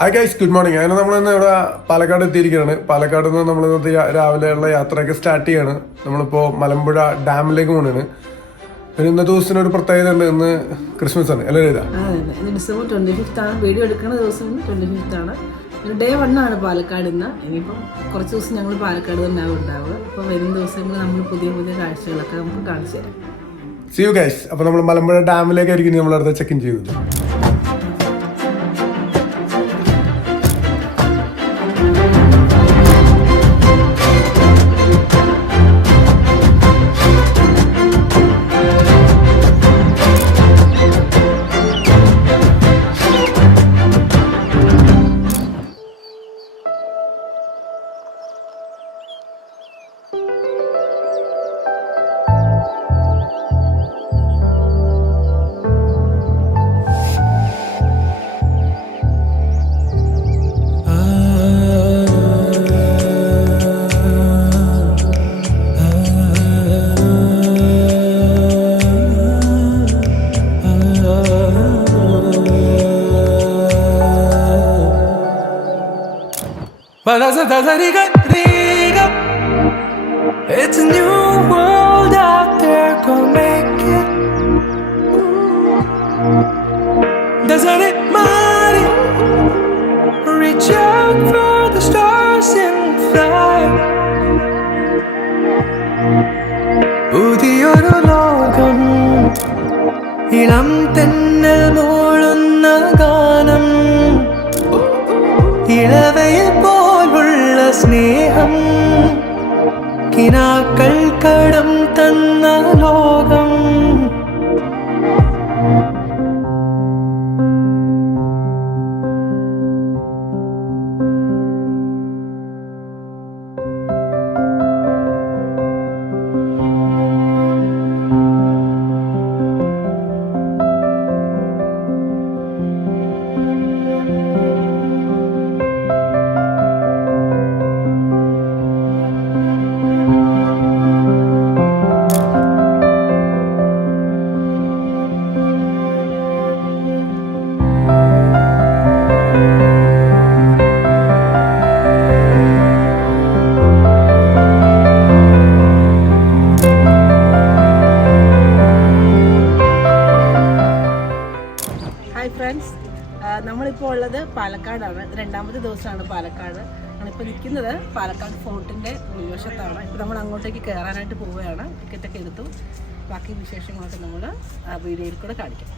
Hi guys, good morning. അങ്ങനെ നമ്മളിന്ന് ഇവിടെ പാലക്കാട് എത്തിയിരിക്കുകയാണ്. പാലക്കാട് നിന്ന് നമ്മൾ ഇന്നത്തെ രാവിലെയുള്ള യാത്രയൊക്കെ സ്റ്റാർട്ട് ചെയ്യാണ്. നമ്മളിപ്പോൾ മലമ്പുഴ ഡാമിലേക്ക് പോകുകയാണ്. പിന്നെ ഇന്നത്തെ ദിവസത്തിന് ഒരു പ്രത്യേകത ഉണ്ട്. ഇന്ന് ക്രിസ്മസ് ആണ് അല്ലേ? ഡിസംബർ 25 ആണ്. വീഡിയോ എടുക്കുന്ന ദിവസം 25 ആണ്. ഡേ 1 ആണ് പാലക്കാട് ഇന്ന്. ഇനിയിപ്പം കുറച്ച് ദിവസം ഞങ്ങൾ പാലക്കാട് തന്നെ ഉണ്ടാവുക. അപ്പോൾ വരും ദിവസങ്ങളിൽ നമ്മൾ പുതിയ പുതിയ കാഴ്ചകളൊക്കെ നമുക്ക് കാണിച്ചു തരാം. See you guys. അപ്പോൾ നമ്മൾ മലമ്പുഴ ഡാമിലേക്കായിരിക്കും നമ്മൾ അടുത്ത ചെക്ക് ഇൻ ചെയ്യുന്നത്. It's a new world out there, go make it. Doesn't it matter? Reach out for the stars and fly. പുതിയൊരു ലോകം, ഇളം തെന്നൽ മൂളുന്ന ഗാനം, ഇളവയിൽ പോലുള്ള സ്നേഹം, കിനാക്കൾ കടം തന്ന ലോകം. ഫ്രണ്ട്സ്, നമ്മളിപ്പോൾ ഉള്ളത് പാലക്കാടാണ്. രണ്ടാമത്തെ ദിവസമാണ് പാലക്കാട്. നമ്മളിപ്പോൾ നിൽക്കുന്നത് പാലക്കാട് ഫോർട്ടിൻ്റെ ഉൾവശത്താണ്. ഇപ്പോൾ നമ്മൾ അങ്ങോട്ടേക്ക് കയറാനായിട്ട് പോവുകയാണ്. ടിക്കറ്റൊക്കെ എടുത്തു. ബാക്കി വിശേഷങ്ങളൊക്കെ നമ്മൾ വീഡിയോയിൽ കൂടെ കാണിക്കാം.